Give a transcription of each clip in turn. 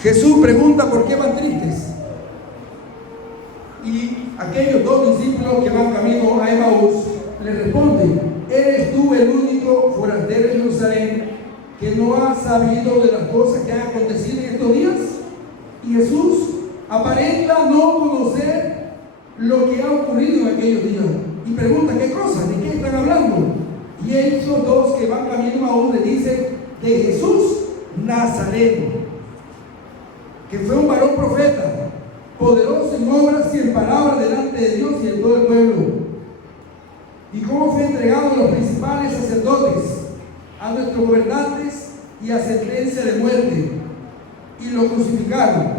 Jesús pregunta por qué van tristes. Y aquellos dos discípulos que van camino a Emaús le responden: ¿eres tú el único forastero de Jerusalén que no ha sabido de las cosas que han acontecido en estos días? Y Jesús aparenta no conocer lo que ha ocurrido en aquellos días y pregunta: ¿qué cosas? ¿De qué están hablando? Y ellos dos que van camino a Emaús le dicen de Jesús Nazareno, que fue un varón profeta, poderoso en obras y en palabras delante de Dios y en todo el pueblo, y cómo fue entregado a los principales sacerdotes, a nuestros gobernantes y a sentencia de muerte, y lo crucificaron.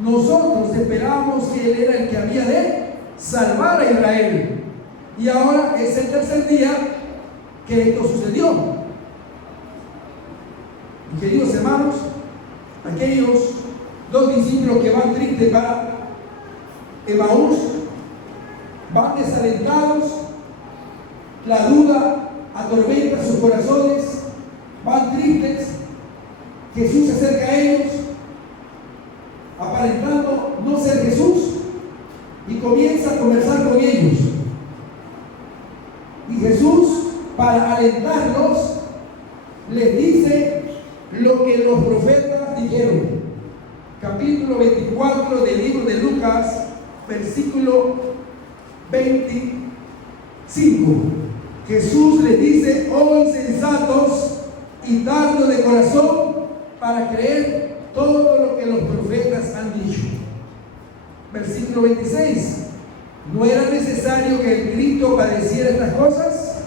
Nosotros esperábamos que Él era el que había de salvar a Israel, y ahora es el tercer día que esto sucedió. Y queridos hermanos, aquellos dos discípulos que van tristes para Emaús van desalentados, la duda atormenta sus corazones, van tristes. Jesús se acerca a ellos aparentando no ser Jesús y comienza a conversar con ellos. Y Jesús, para alentarlos, les dice lo que los profetas dijeron. Capítulo 24 del libro de Lucas, versículo 25. Jesús les dice: oh insensatos y tardos de corazón para creer todo lo que los profetas han dicho. Versículo 26. ¿no era necesario que el Cristo padeciera estas cosas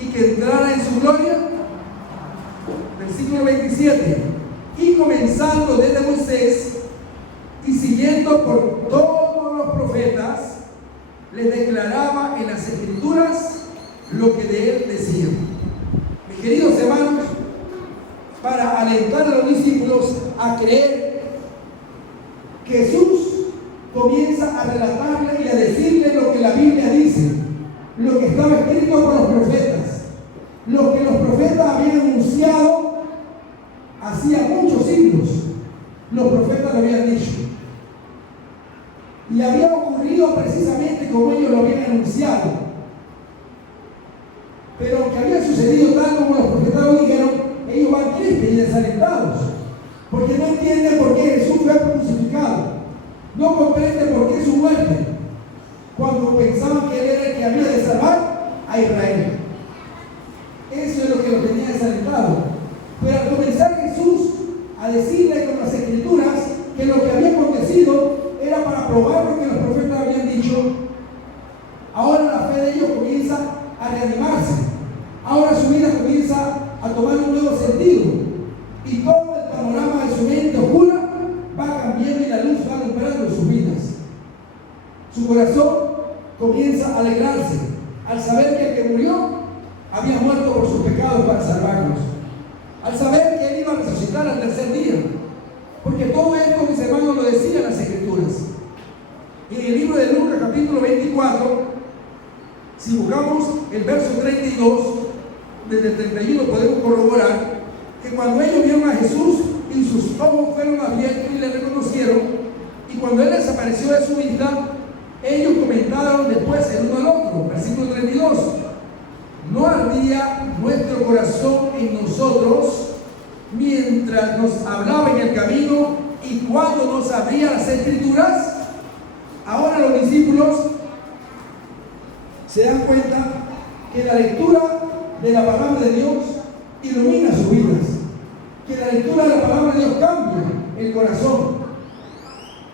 y que entrara en su gloria? Versículo 27. Y comenzando desde Moisés y siguiendo por todos los profetas, les declaraba en las Escrituras lo que de él decía. Mis queridos hermanos, para alentar a los discípulos a creer, Jesús comienza a relatarle y a decirle lo que la Biblia dice, lo que estaba escrito por los profetas, lo que los profetas habían anunciado hacía muchos siglos. Los profetas lo habían dicho y había ocurrido precisamente como ellos lo habían anunciado. Pero aunque había sucedido tal como los profetas lo dijeron, ellos van tristes y desalentados porque no entienden por qué Jesús fue crucificado, no comprenden por qué su muerte, cuando pensaban que él era el que había de salvar a Israel. Eso es lo que los tenía desalentados. Pero al comenzar Jesús a decirle con las Escrituras que lo que había acontecido era para probar lo que los profetas habían dicho, ahora la fe de ellos comienza a reanimarse. Ahora su vida comienza a tomar un nuevo sentido y todo el panorama de su mente oscura va cambiando y la luz va alumbrando sus vidas. Su corazón comienza a alegrarse al saber que el que murió había muerto por sus pecados para salvarnos, al saber que él iba a resucitar al tercer día, porque todo esto, mis hermanos, lo decían las Escrituras. Y en el libro de Lucas capítulo 24, si buscamos el verso 32, desde el 31 podemos corroborar que cuando ellos vieron a Jesús y sus ojos fueron abiertos y le reconocieron, y cuando él desapareció de su vista, ellos comentaron después el uno al otro. Versículo 32: ¿no ardía nuestro corazón en nosotros mientras nos hablaba en el camino y cuando nos abría las Escrituras? Ahora los discípulos se dan cuenta que la lectura de la palabra de Dios ilumina sus vidas, que la lectura de la palabra de Dios cambia el corazón,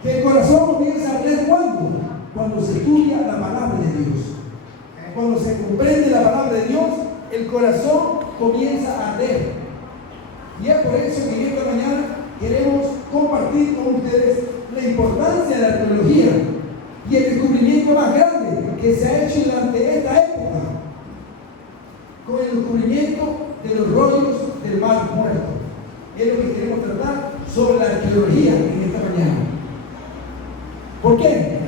que el corazón comienza a arder cuando se estudia la palabra de Dios. Cuando se comprende la palabra de Dios, el corazón comienza a arder. Y es por eso que esta mañana queremos compartir con ustedes la importancia de la arqueología y el descubrimiento más grande que se ha hecho durante esta época, con el descubrimiento de los rollos del Mar Muerto. Es lo que queremos tratar sobre la arqueología en esta mañana. ¿Por qué?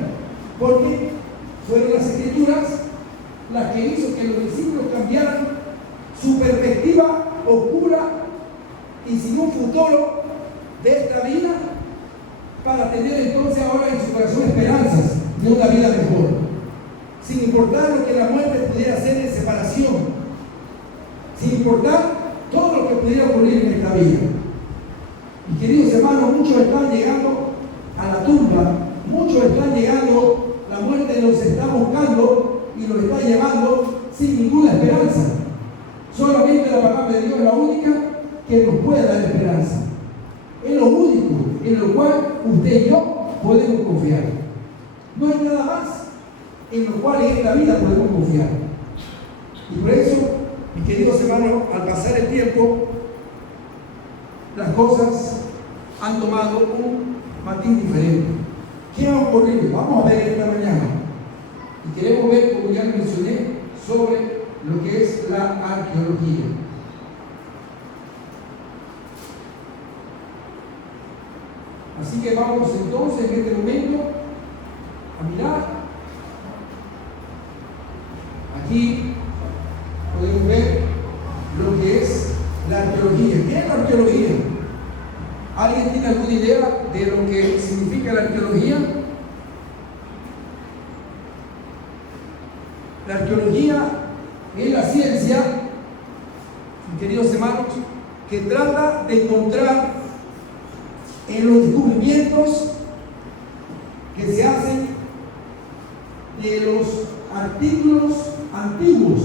Porque fueron las Escrituras las que hizo que los discípulos cambiaran su perspectiva oscura y sin un futuro de esta vida para tener entonces ahora en su corazón esperanzas de una vida mejor, sin importar lo que la muerte pudiera hacer en separación, sin importar todo lo que pudiera ocurrir en esta vida. Y queridos hermanos, muchos están llegando a la tumba, muchos están llegando, la muerte los está buscando y los está llevando sin ninguna esperanza. Solamente la palabra de Dios es la única que nos puede dar esperanza. Es lo único en lo cual usted y yo podemos confiar. No hay nada más en lo cual en esta vida podemos confiar. Y por eso, mis queridos hermanos, al pasar el tiempo, las cosas han tomado un matiz diferente. ¿Qué ha ocurrido? Vamos a ver esta mañana. Y queremos ver, como ya mencioné, sobre lo que es la arqueología. Así que vamos entonces en este momento a mirar. Aquí podemos ver lo que es la arqueología. ¿Qué es la arqueología? ¿Alguien tiene alguna idea de lo que significa la arqueología? La arqueología es la ciencia, queridos hermanos, que trata de encontrar en los descubrimientos que se hacen de los artículos antiguos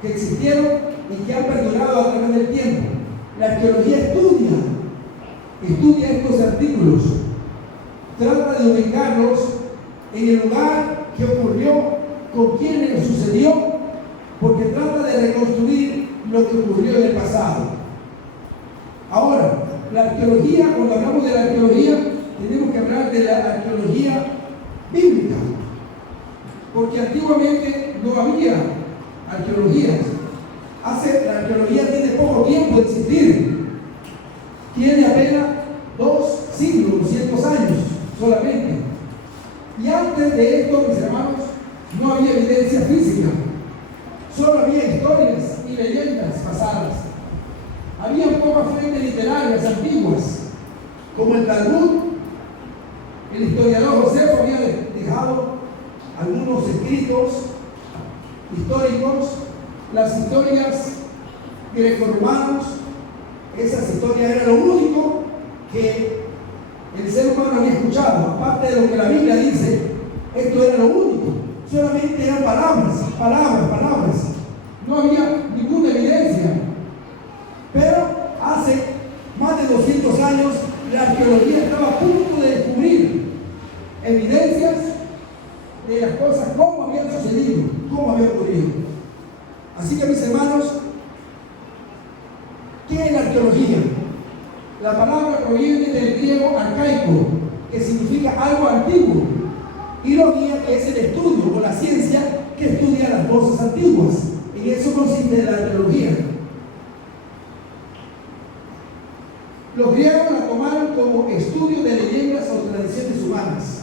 que existieron y que han perdurado a través del tiempo. La arqueología estudia estos artículos, trata de ubicarlos en el lugar que ocurrió, con quién les sucedió, porque trata de reconstruir lo que ocurrió en el pasado. Ahora, la arqueología, cuando hablamos de la arqueología, tenemos que hablar de la arqueología bíblica, porque antiguamente no había arqueologías. La arqueología tiene poco tiempo de existir, tiene apenas 2 siglos, 200 años solamente. Y antes de esto, mis hermanos, no había evidencia física, solo había historias y leyendas pasadas. Había pocas fuentes literarias antiguas, como el Talmud. El historiador Josefo había dejado algunos escritos históricos, las historias grecorromanos. Esas historias eran lo único que el ser humano había escuchado, aparte de lo que la Biblia dice. Esto era lo único, solamente eran palabras. No había ninguna evidencia. Pero hace más de 200 años la arqueología estaba a punto de descubrir evidencias de las cosas, cómo habían sucedido, cómo había ocurrido. Así que, mis hermanos, ¿qué es la arqueología? La palabra proviene del griego arcaico, que significa algo antiguo, y logía, que es el estudio o la ciencia que estudia las cosas antiguas. En eso consiste la arqueología. Los griegos la tomaron como estudio de leyendas o tradiciones humanas.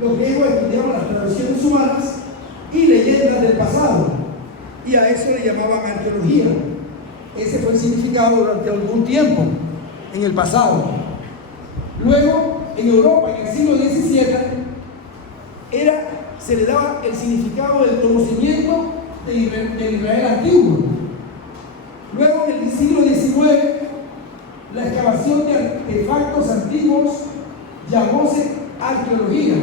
Los griegos estudiaban las tradiciones humanas y leyendas del pasado, y a eso le llamaban arqueología. Ese fue el significado durante algún tiempo en el pasado. Luego, en Europa, en el siglo XVII, se le daba el significado del conocimiento del Israel antiguo. Luego, en el siglo XIX, la excavación de artefactos antiguos llamóse arqueología.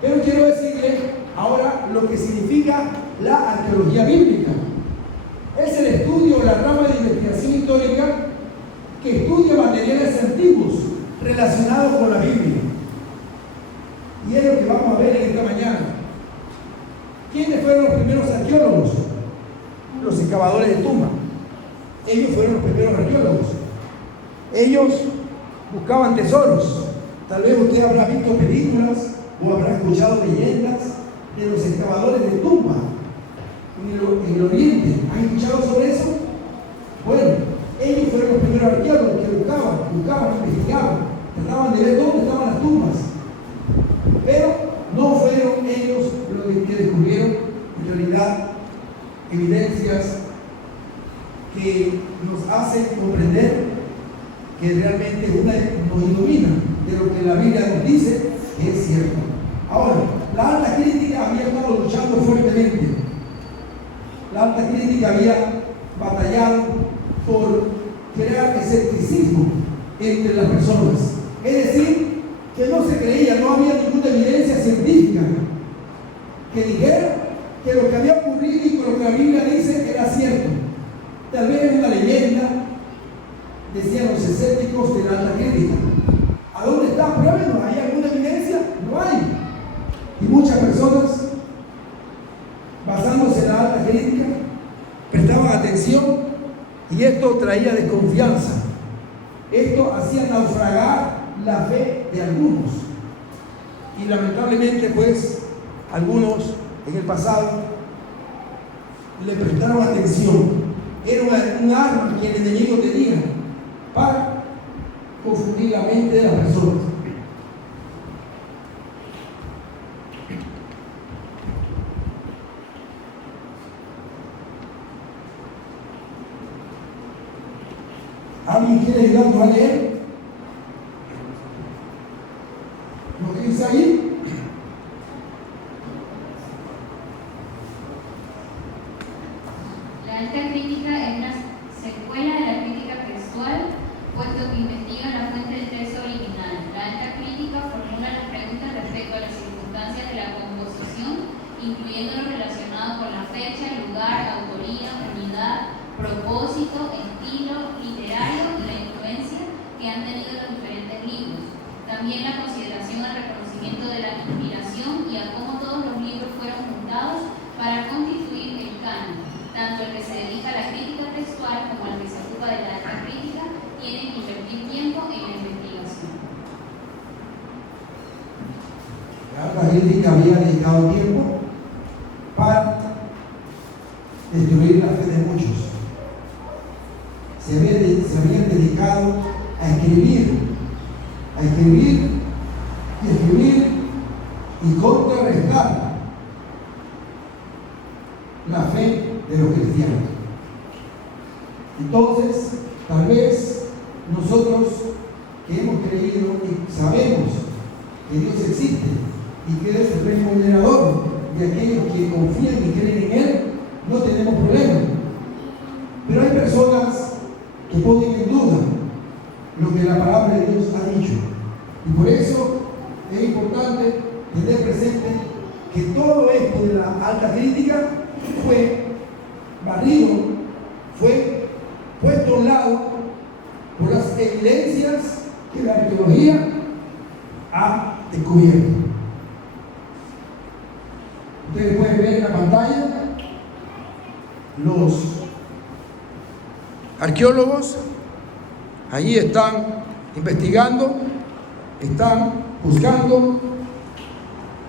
Pero quiero decirle ahora lo que significa la arqueología bíblica. Es el estudio, la rama de investigación histórica que estudia materiales antiguos relacionados con la Biblia. Y es lo que vamos a ver en esta mañana. ¿Quiénes fueron los primeros arqueólogos? Los excavadores de tumba. Ellos fueron los primeros arqueólogos. Ellos buscaban tesoros. Tal vez usted habrá visto películas o habrá escuchado leyendas de los excavadores de tumba en el Oriente. ¿Han escuchado sobre eso? Bueno, ellos fueron los primeros arqueólogos que buscaban, investigaban, trataban de ver dónde estaban las tumbas. Pero no fueron ellos los que descubrieron en realidad evidencias que nos hacen comprender que realmente nos ilumina de lo que la Biblia nos dice que es cierto. Ahora, la alta crítica había estado luchando fuertemente. La alta crítica había batallado por crear escepticismo entre las personas. Es decir, que no se creía, no había ninguna evidencia científica que dijera que lo que había ocurrido y que lo que la Biblia dice era cierto. Tal vez es una leyenda, decían los escépticos de la alta crítica. ¿A dónde está? Pruébenos, ¿hay alguna evidencia? No hay. Y muchas personas, basándose en la alta crítica, prestaban atención y esto traía desconfianza. Esto hacía naufragar la fe de algunos. Y lamentablemente, pues, algunos en el pasado le prestaron atención. Era un arma que el enemigo tenía para confundir la mente de las personas. ¿Alguien quiere ayudarnos a leer lo que dice ahí? La alta crítica es una secuela de la crítica textual, puesto que investiga la fuente del texto original. La alta crítica formula las preguntas respecto a las circunstancias de la composición, incluyendo lo relacionado con la fecha, lugar, autoría, unidad, propósito, estilo literario y la influencia que han tenido los diferentes libros. También la consideración al reconocimiento de la inspiración y a cómo todos los libros fueron juntados para constituir el canon. Tanto el que se dedica a la crítica textual como el que se ocupa de la alta crítica tienen que invertir tiempo en la investigación. La alta crítica había dedicado tiempo para destruir la fe de muchos. Se habían dedicado a escribir y contrarrestar la fe de los cristianos. Entonces, tal vez nosotros que hemos creído y sabemos que Dios existe y que es el remunerador de aquellos que confían y creen en Él, no tenemos problema. Pero hay personas que ponen en duda lo que la palabra de Dios ha dicho. Y por eso es importante tener presente que todo esto de la alta crítica fue barrido, fue puesto a un lado por las evidencias que la arqueología ha descubierto. Ustedes pueden ver en la pantalla los arqueólogos allí están investigando, están buscando.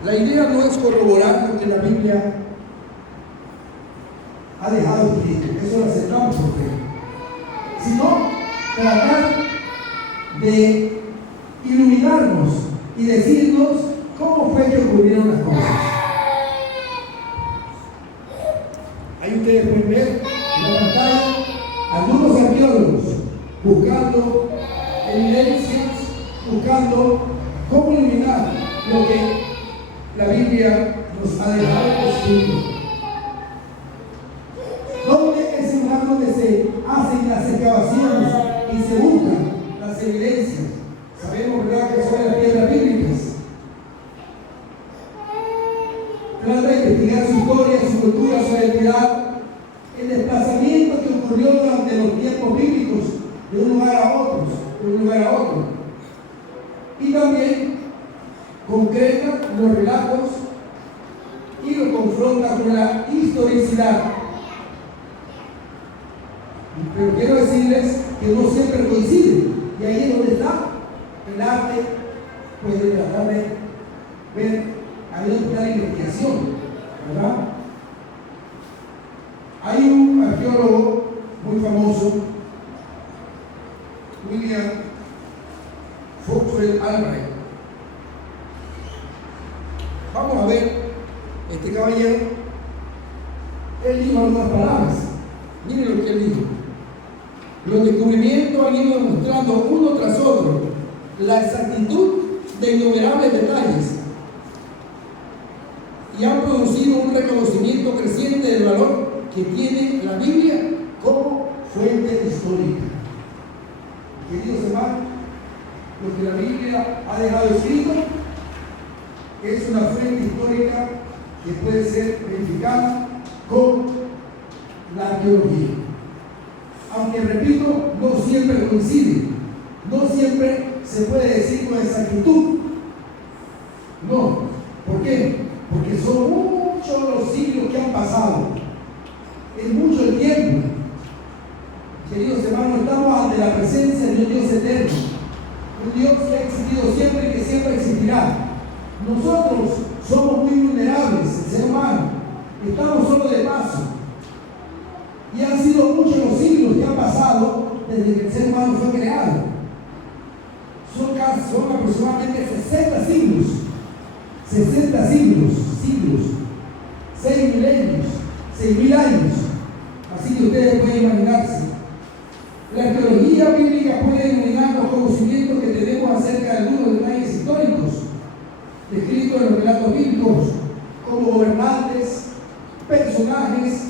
La idea no es corroborar lo que la Biblia ha dejado escrito, eso lo aceptamos por fe, sino tratar de iluminarnos y decirnos cómo fue que ocurrieron las cosas. Ahí ustedes pueden ver en la pantalla algunos arqueólogos buscando evidencias, buscando cómo iluminar lo que la Biblia nos ha dejado escrito. ¿Dónde es el lugar donde se hacen las excavaciones y se buscan las evidencias? Sabemos, ¿verdad?, que son las piedras bíblicas. Trata de investigar su historia, su cultura, su identidad, el desplazamiento que ocurrió durante los tiempos bíblicos de un lugar a otro. Y también concreta los relatos y los confronta con la historicidad. Pero quiero decirles que no siempre coinciden, y ahí es donde está el arte, pues de tratar de ver, ahí está la investigación, ¿verdad? Hay un arqueólogo muy famoso, William Foxwell Albright. Vamos a ver, este caballero, él dijo algunas palabras. Miren lo que él dijo. Los descubrimientos han ido demostrando uno tras otro la exactitud de innumerables detalles y han producido un reconocimiento creciente del valor que tiene la Biblia como fuente histórica. Queridos hermanos, lo que la Biblia ha dejado escrito es una fuente histórica que puede ser verificada con la arqueología. Aunque, repito, no siempre coincide, no siempre se puede decir con exactitud. No. ¿Por qué? Porque son muchos los siglos que han pasado. Es mucho el tiempo. Queridos hermanos, estamos ante la presencia de un Dios eterno, un Dios que ha existido siempre y que siempre existirá. Nosotros somos muy vulnerables, el ser humano, estamos solo de paso. Y han sido muchos los siglos que han pasado desde que el ser humano fue creado. Son aproximadamente 60 siglos. 60 siglos, 6 milenios, 6.000 años. Así que ustedes pueden imaginarse. La arqueología bíblica puede iluminar los conocimientos que tenemos acerca de algunos detalles históricos descritos en los relatos bíblicos, como gobernantes, personajes,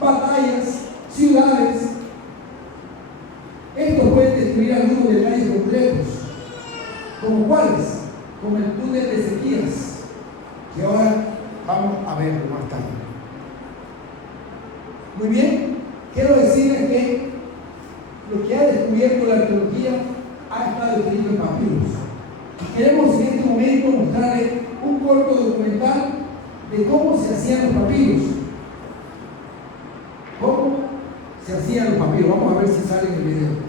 batallas, ciudades. Estos pueden describir algunos detalles complejos, como cuáles, como el túnel de Ezequías, que ahora vamos a ver más tarde. Muy bien, quiero decirles que lo que ha descubierto la arqueología ha estado escrito en papiros. Y queremos en este momento mostrarles un corto documental de cómo se hacían los papiros. ¿Cómo se hacían los papiros? Vamos a ver si sale en el video.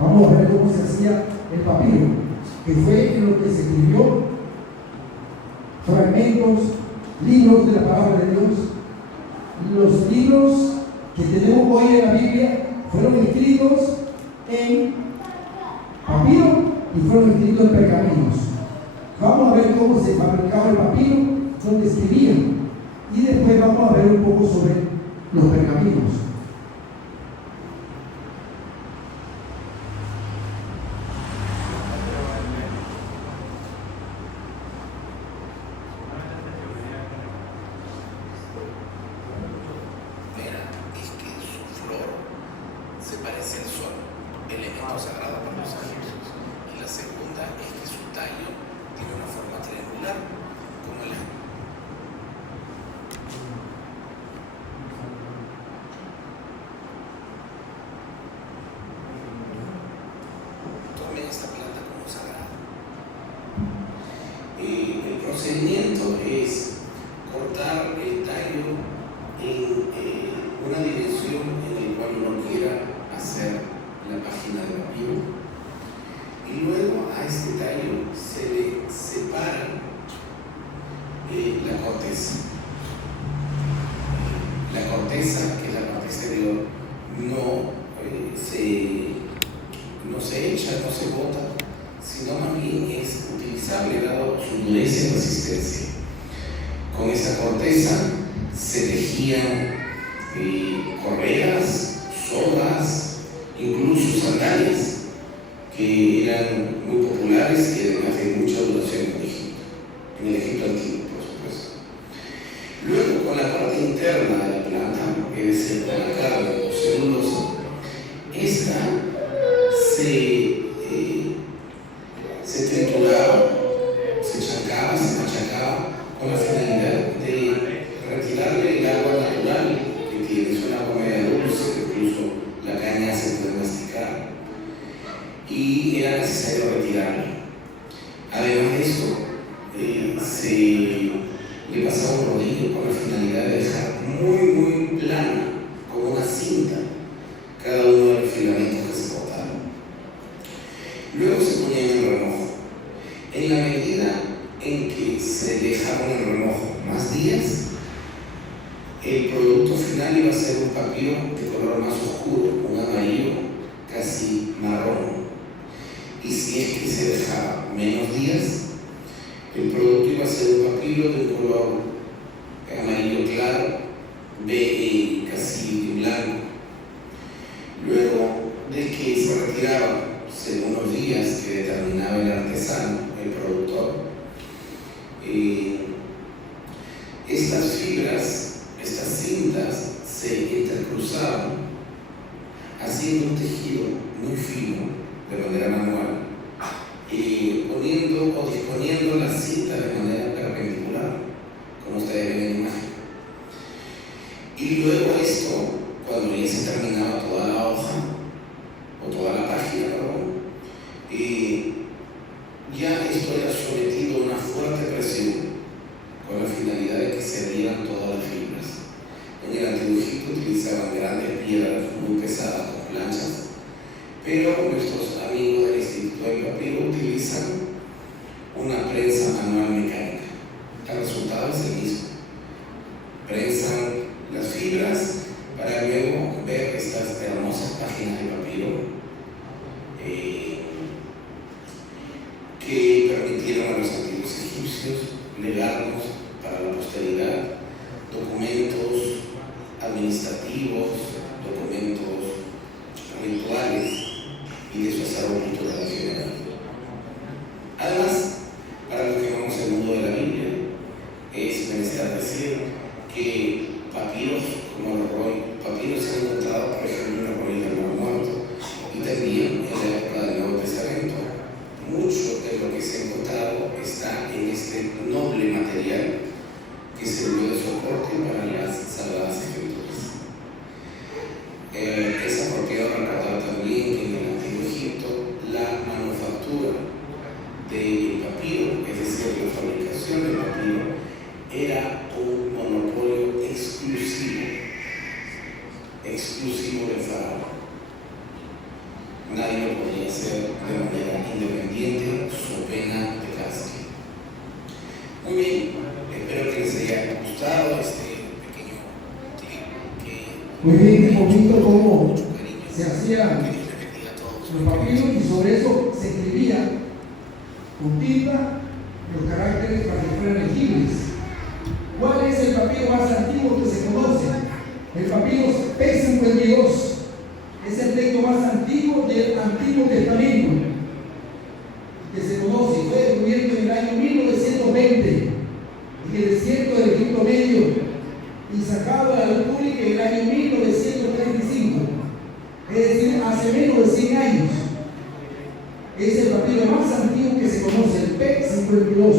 Vamos a ver cómo se hacía el papiro, que fue en lo que se escribió fragmentos, libros de la palabra de Dios. Los libros que tenemos hoy en la Biblia fueron escritos en papiro y fueron escritos en pergaminos. Vamos a ver cómo se fabricaba el papiro, donde escribían, y después vamos a ver un poco sobre los pergaminos. El procedimiento es cortar el tallo en una dirección en la cual uno quiera hacer la página de papiro, y luego a este tallo se le separa la corteza. La corteza, que es la parte exterior, no se echa, no se bota, sino más bien es utilizable dado su dureza y resistencia. Con esa corteza se tejían correas, sogas, incluso sandalias, que eran muy populares y además de mucha duración en el Egipto antiguo, por supuesto. Luego, con la parte interna de la planta, es decir, con la carne o celulosa, esta se trituraba, se chancaba, se machacaba con la finalidad de retirarle el agua natural que tiene. Es un agua media dulce, incluso la caña se puede masticar, y era necesario retirarla. Además de eso, se le pasaba un rodillo con la finalidad de dejar muy plana, como una cinta, cada uno de los filamentos que se El producto final iba a ser un papiro de color más oscuro, un amarillo casi marrón. Y si es que se dejaba menos días, el producto iba a ser un papiro de color amarillo claro, casi blanco. Luego de que se retiraba, según los días que determinaba el artesano, el productor, estas fibras, estas cintas se intercruzaban haciendo un tejido muy fino de manera manual, poniendo o disponiendo la cinta de manera perpendicular, como ustedes ven en la imagen. Y luego esto, cuando ya se terminaba toda la hoja o toda la página, ya esto era sometido a una fuerte presión con la finalidad de que se adhieran todas las fibras. En el Antiguo Egipto utilizaban grandes piedras muy pesadas con planchas, pero nuestros amigos del Instituto del Papiro utilizan una prensa manual mecánica. El resultado es el mismo. Prensan las fibras para luego ver estas hermosas páginas de papiro que permitieron a los antiguos egipcios legarnos para la posteridad documentos administrativos, documentos rituales y de su acervo cultural general. Además, para los que vamos al mundo de la Biblia, es menester decir que papiros como los papiros se han encontrado, por ejemplo, en los rollos del Mar Muerto y también en la época del Nuevo Testamento. Mucho de lo que se ha encontrado está en este noble material que sirvió de soporte para las Sagradas Escrituras. Es apropiado recordar también que en el Antiguo Egipto la manufactura del papiro, es decir, la fabricación del papiro, era un monopolio exclusivo del faraón. Nadie lo podía hacer de manera independiente, so pena de castigo. Muy bien, espero que les haya gustado este pequeño clip. Muy bien, un poquito cómo se hacían los papiros y sobre eso se escribía con tinta los caracteres para que fueran legibles. ¿Cuál es el papiro más antiguo que se conoce? El papiro P52. Es el texto más antiguo del Antiguo Testamento que se conoce. Fue descubierto en el año 1920 en el desierto del Egipto Medio y sacado a la luz pública en el año 1935, es decir, hace menos de 100 años. Es el papiro más antiguo que se conoce, el P52,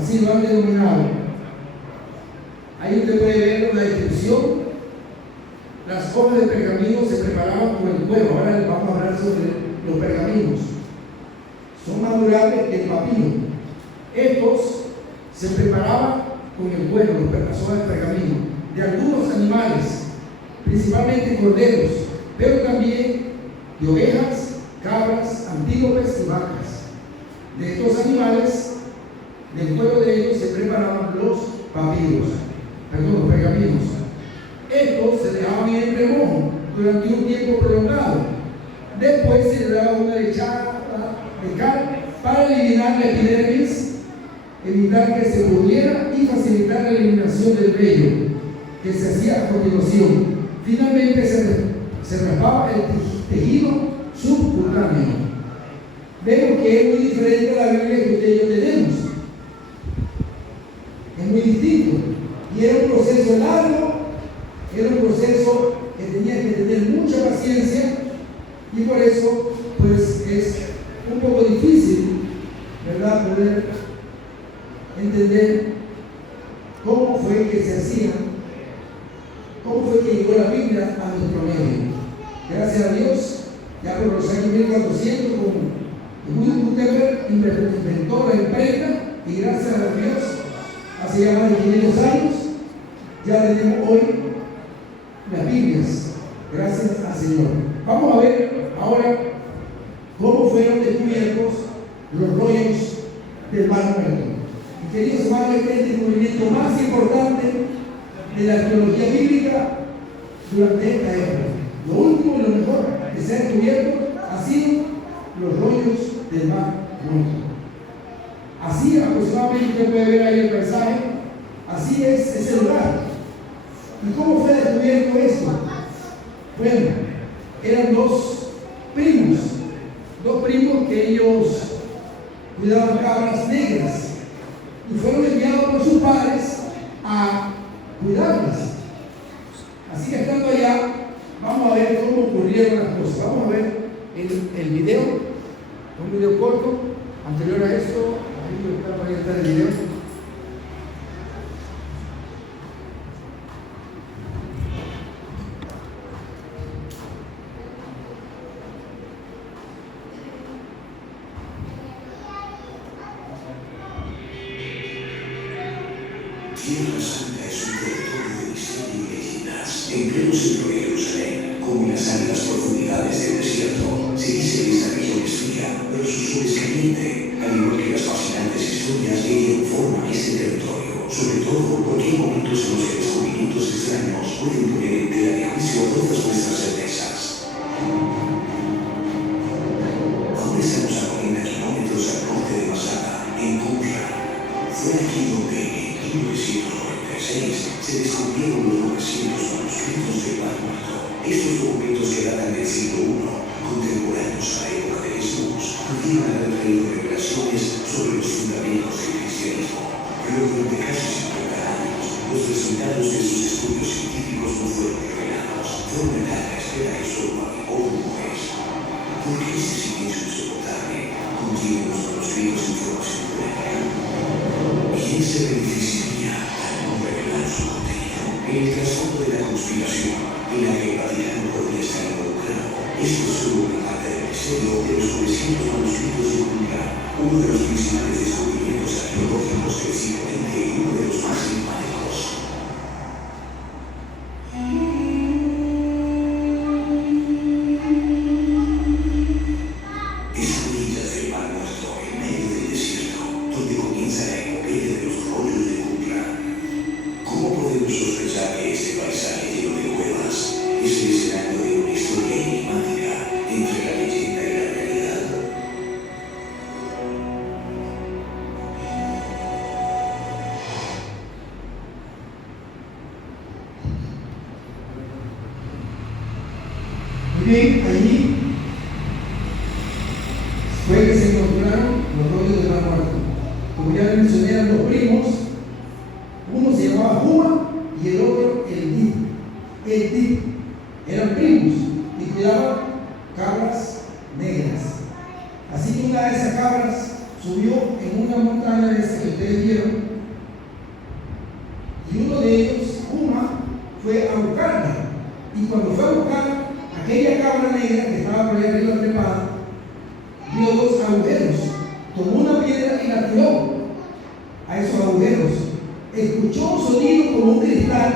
así lo han denominado. Ahí usted puede ver la descripción. Las hojas de pergamino se preparaban con el cuero. Ahora vamos a hablar sobre los pergaminos. Son más durables que el papiro. Estos se preparaban con el cuero, las hojas de pergamino, de algunos animales, principalmente corderos, pero también de ovejas, cabras, antílopes y vacas. De estos animales, del cuero de ellos se preparaban los pergaminos. Estos se dejaban en remojo durante un tiempo prolongado. Después se le daba una lechada de cal para eliminar la epidermis, evitar que se pudriera y facilitar la eliminación del vello que se hacía a continuación. Finalmente se raspaba el tejido subcutáneo. Vemos que es muy diferente a la Biblia que usted y yo tenemos. Es muy distinto. Y era un proceso largo. Era un proceso que tenía que tener mucha paciencia y por eso pues es un poco difícil, ¿verdad?, poder entender cómo fue que se hacía, cómo fue que llegó la Biblia a nuestro medio. Gracias a Dios, ya por los años 1400, con William Gutenberg inventó la imprenta y gracias a Dios, hace ya más de 500 años, ya tenemos hoy las Biblias, gracias al Señor. Vamos a ver ahora cómo fueron descubiertos los rollos del Mar Muerto. Y queridos hermanos, este es el descubrimiento más importante de de la arqueología bíblica durante esta época. Lo último y lo mejor que se ha descubierto ha sido los rollos del Mar Muerto. Así aproximadamente usted puede ver ahí el paisaje, así es ese lugar. ¿Y cómo fue descubierto esto? Bueno, eran dos primos que ellos cuidaban cabras negras y fueron enviados por sus padres a cuidarlas. Así que estando allá, vamos a ver cómo ocurrieron las cosas. Vamos a ver el video, un video corto anterior a esto. Ahí está el video. Tierra Santa es un territorio de misterio y leyendas. En pleno centro de Jerusalén, como en las áridas profundidades del desierto, se dice que esta región es fría, pero su sol es caliente, al igual que las fascinantes historias que dieron forma a este territorio, sobre todo porque hay momentos en los que descubrimientos extraños pueden poner en tela de juicio todas nuestras certezas. Ahora estamos a 40 kilómetros al norte de Masada, en Qumran. Fue aquí donde en 1996 se descubrieron los 900 manuscritos del Mar Muerto. Estos documentos que datan del siglo I, contemporáneos a la época de Jesús, pudieron haber traído revelaciones sobre los fundamentos del cristianismo. Pero durante casi 50 años, los resultados de sus estudios científicos no fueron revelados. Fue una larga espera que solo avivó rumores. ¿Por qué este silencio insoportable contiene los manuscritos de información polémica? ¿Quién se beneficiaría al no revelar su contenido? En el trasfondo de la conspiración, en la que el Vaticano podría estar involucrado, esto es solo una parte del misterio de los 900 manuscritos de Qumran, uno de los principales descubrimientos arqueológicos del siglo XX y uno de los más enigmáticos. Es a orillas del Mar Muerto, en medio del desierto, donde comienza la epopeya de los rollos de Qumran. ¿Cómo podemos sospechar que este paisaje lleno de cuevas es el escenario de una historia enigmática entre la leyenda y la realidad? Muy bien, allí fue que se encontraron los rollos del Mar Muerto. Como ya les mencioné, eran dos primos. Uno se llamaba Juma y el otro el Dip. Eran primos y cuidaban cabras negras. Así que una de esas cabras subió en una montaña de esas que ustedes vieron, y uno de ellos, Juma, fue a buscarla. Y cuando fue a buscar aquella cabra negra que estaba por ahí arriba trepada, vio dos agujeros. Tomó una piedra y la tiró a esos agujeros. Escuchó un sonido como un cristal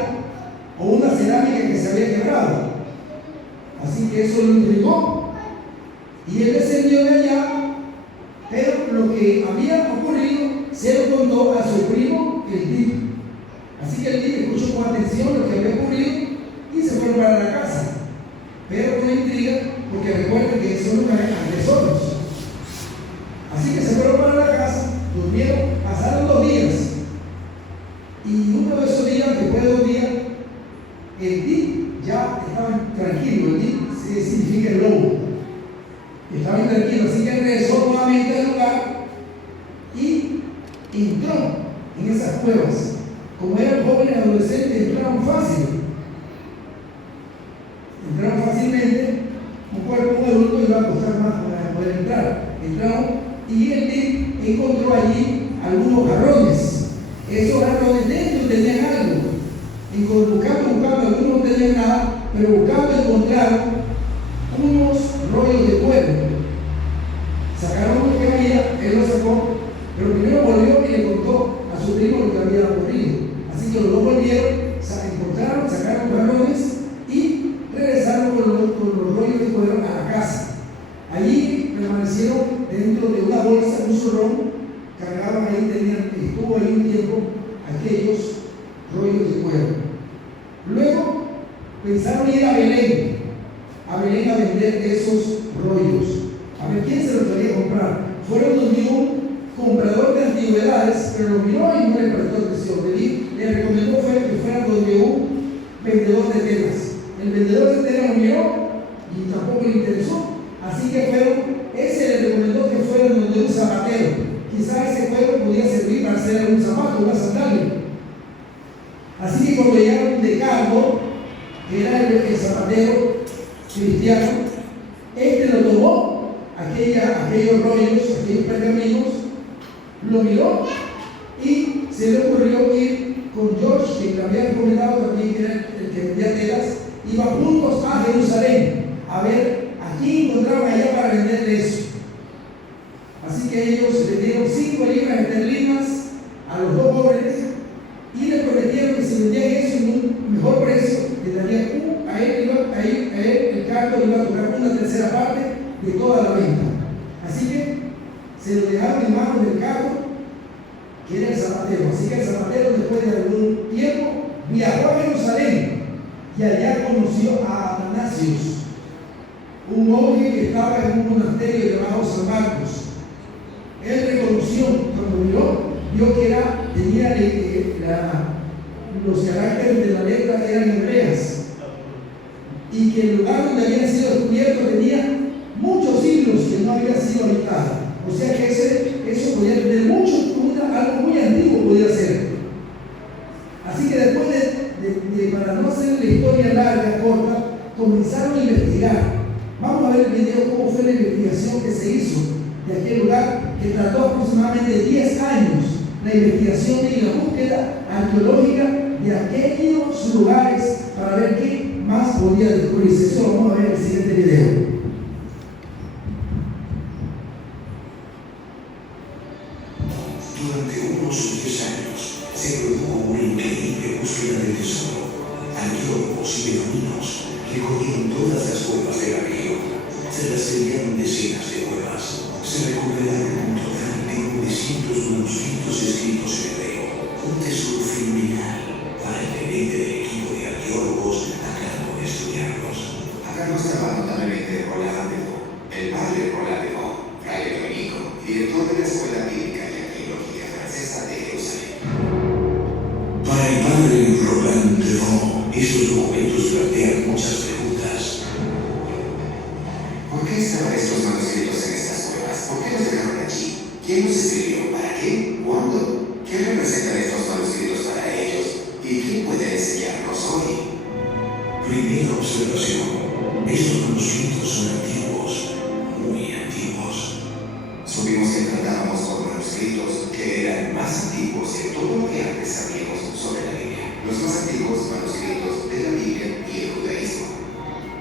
o una cerámica que se había quebrado. Así que eso lo intrigó. Y él descendió de allá, pero lo que había ocurrido se lo contó a su primo, el Dip. Así que el Dip escuchó con atención lo que había ocurrido y se fueron para la casa. Pero con intriga, porque recuerden que son lugares agresores. Así que se fueron para la casa, durmieron, pasaron 2 días. Y uno de esos días, después de 2 días, el Dip ya estaba tranquilo. El Dip significa el lobo. Estaba intranquilo, así que regresó nuevamente al lugar y entró en esas cuevas. Como eran jóvenes adolescentes, entraron fácil. Entraron fácilmente. Un cuerpo adulto iba a costar más para poder entrar. Entraron y el Dip encontró allí algunos jarrones. Esos jarrones dentro tenían algo. Buscando, algunos no tenían nada, pero buscando encontraron unos rollos de cuero. Sacaron lo que había, él lo sacó, pero primero volvió y le contó a su primo lo que había ocurrido. Así que los dos volvieron, encontraron, sacaron jarrones y regresaron con los rollos de cuero a la casa. Allí permanecieron dentro de una bolsa, un zorrón, cargaban ahí, estuvo ahí un tiempo aquellos rollos pensaron ir a Belén a vender esos rollos. A ver quién se los quería comprar. Fueron donde un comprador de antigüedades, pero lo miró y no le prestó atención. Le recomendó que fueran donde un vendedor de telas. El vendedor de telas lo miró y tampoco le interesó. Así que ese le recomendó que fueran donde un zapatero. Quizás ese juego podía servir para hacer un zapato, una sandalia. Así que cuando llegaron de Cargo, que era el zapatero cristiano, lo tomó, aquellos rollos, aquellos pergaminos, lo miró y se le ocurrió ir con George, que le había recomendado también, que era el que vendía telas. Iban juntos a Jerusalén a ver a quién encontraban allá para venderle eso. Así que ellos le dieron 5 libras esterlinas a los dos jóvenes y le prometieron que si vendían eso en un mejor precio, le darían a él el cargo le iba a tocar una tercera parte de toda la venta. Así que se lo dejaron en manos del cargo, que era el zapatero. Así que el zapatero, después de algún tiempo, viajó a Jerusalén y allá conoció a Atanasios, un monje que estaba en un monasterio llamado San Marcos. Él reconoció, cuando vio que tenía los caracteres de la letra eran hebreas y que el lugar donde habían sido descubiertos tenía muchos siglos que no había sido habitado. O sea que eso podía tener algo muy antiguo podía ser. Así que después para no hacer la historia larga, corta, comenzaron a investigar. Vamos a ver el video cómo fue la investigación que se hizo de aquel lugar, que tardó aproximadamente 10 años la investigación y la búsqueda arqueológica de aquellos lugares para ver qué más podía descubrirse. Eso lo vamos a ver en el siguiente video. Durante unos 10 años se produjo una increíble búsqueda del tesoro. Arqueólogos y beduinos recorrieron todas las cuevas de la región. Se rastrearon decenas de cuevas. Se recuperaron un total de 900 manuscritos escritos en hebreo. Un tesoro fenomenal para el deleite del equipo de arqueólogos a cargo de estudiarlos. Acá nos trabaja notablemente Roland Defoe, el padre de Roland Defoe, fraile dominico, director de la Escuela Bíblica y Arqueológica Francesa de Jerusalén. Para el padre Roland Defoe, estos documentos plantean muchas preguntas. ¿Por qué estaban estos manuscritos en estas cuevas? ¿Por qué los dejaron allí? ¿Quién los escribió? ¿Para qué? ¿Cuándo? ¿Qué representan estos manuscritos para ellos? ¿Y quién puede enseñarnos hoy? Primera observación. Estos manuscritos son antiguos, muy antiguos. Supimos que tratábamos con manuscritos que eran más antiguos que todo lo que antes sabíamos sobre la Biblia. Los más antiguos manuscritos de la Biblia y el judaísmo.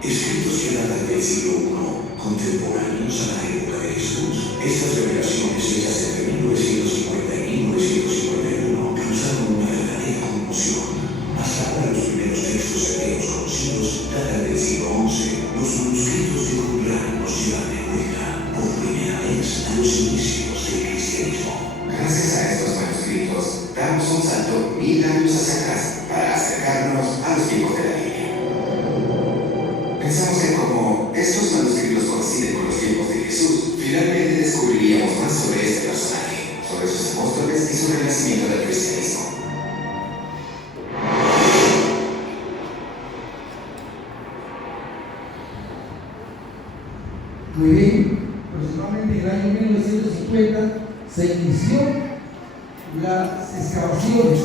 Escritos que datan del siglo I, contemporáneos a la época de Jesús. Estas revelaciones hechas entre 1950 y 1951 causaron una verdadera conmoción. Hasta ahora los primeros textos hebreos conocidos datan del siglo XI. Los manuscritos de Qumran nos llevan de vuelta por primera vez a los inicios del cristianismo. Gracias a estos manuscritos, damos un salto 1000 años hacia atrás para acercarnos a los tiempos de la Biblia. Pensamos que como estos manuscritos coinciden con los tiempos de Jesús, finalmente descubriríamos más sobre este personaje, sobre sus apóstoles y sobre el nacimiento del cristianismo. Muy bien, aproximadamente en el año 1950 se inició las excavaciones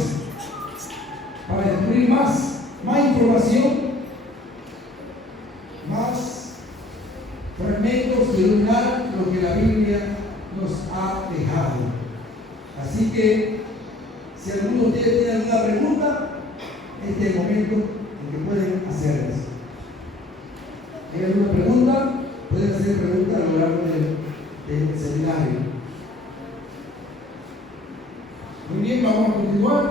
para descubrir más información, más fragmentos que ilustran lo que la Biblia nos ha dejado. Así que, si alguno de ustedes tiene alguna pregunta, este es el momento en que pueden hacerlas. ¿Hay alguna pregunta? Pueden hacer preguntas a lo largo del seminario. Muy bien, vamos a continuar.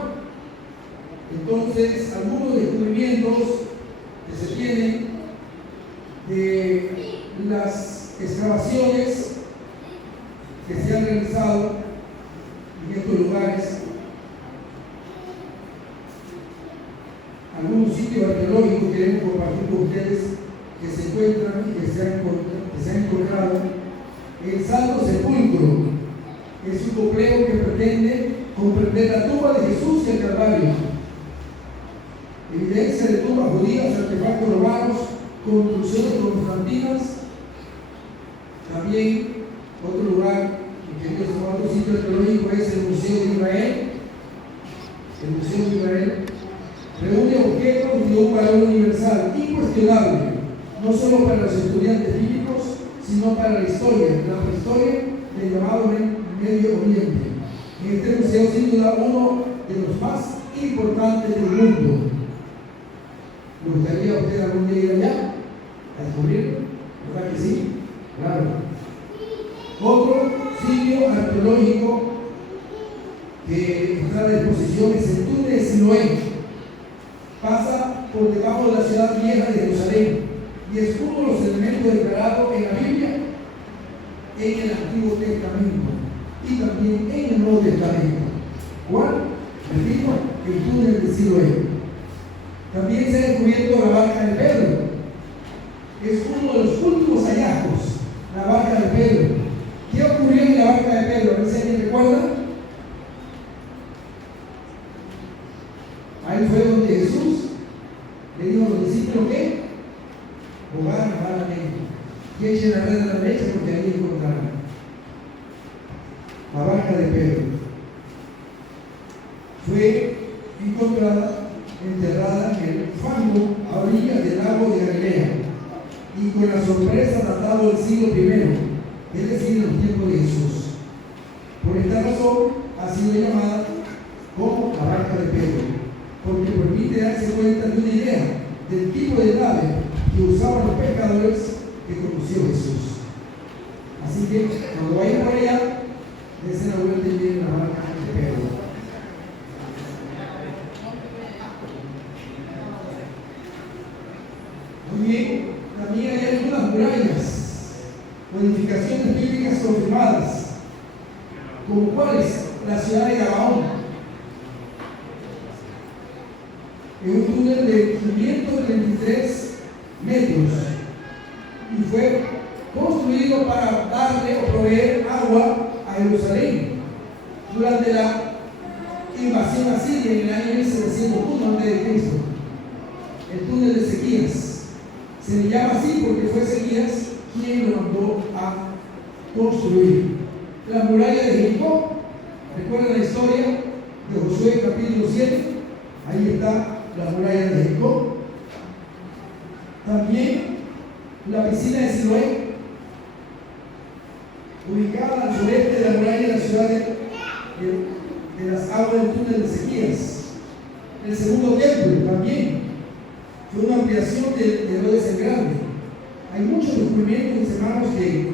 Entonces, algunos descubrimientos que se tienen de las excavaciones que se han realizado en estos lugares. algunos sitios arqueológicos que queremos compartir con ustedes que se encuentran y que se han encontrado. El Santo Sepulcro es un complejo que pretende comprender la tumba de Jesús y el Calvario. Evidencia de tumbas judías, artefactos romanos, construcciones constantinas. También otro lugar, otro sitio arqueológico es el Museo de Israel. El Museo de Israel reúne objetos de un valor universal, incuestionable, no solo para los estudiantes bíblicos, sino para la historia, la prehistoria del llamado Medio Oriente. En este museo, sin duda, uno de los más importantes del mundo. ¿Le gustaría a usted algún día ir allá a descubrirlo? ¿Verdad que sí? Claro. Otro sitio arqueológico que está a disposición es el túnel de Siloé. Pasa por debajo de la ciudad vieja de Jerusalén y es uno de los elementos declarados en la Biblia, en el Antiguo Testamento y también en el Nuevo Testamento. ¿Cuál? Repito, el túnel de Siloé. También se ha descubierto la barca de Pedro. Es uno de los últimos hallazgos, la barca de Pedro. ¿Qué ocurrió en la barca de Pedro? ¿No sé quién recuerda? Ahí fue donde Jesús le dijo a los discípulos que bogaran malamente y echen la red a la derecha porque ahí encontrarán la barca de Pedro. Fue encontrada enterrada en el fango a orillas del lago de Galilea y con la sorpresa datado del siglo I, es decir, en los tiempos de Jesús. Por esta razón ha sido llamada como la barca de Pedro, porque permite darse cuenta de una idea del tipo de nave que usaban los pescadores que conoció Jesús. Así que cuando vayan por allá, desen la vuelta y miren la barca de Pedro. Muy bien, también hay algunas murallas, modificaciones bíblicas confirmadas, como cuáles, la ciudad de Gabaón, en un túnel de 533 metros y fue construido para darle o proveer agua a Jerusalén durante la invasión asiria en el año 1701 a.C. El túnel de Ezequías se le llama así porque fue Ezequías quien lo mandó a construir. La muralla de Jericó, recuerden la historia de Josué capítulo 7, ahí está la muralla de Jericó. También la piscina de Siloé, ubicada al sureste de la muralla de la ciudad de las aguas del túnel de Ezequías. El segundo templo también fue una ampliación de Herodes el Grande. Hay muchos descubrimientos, hermanos, que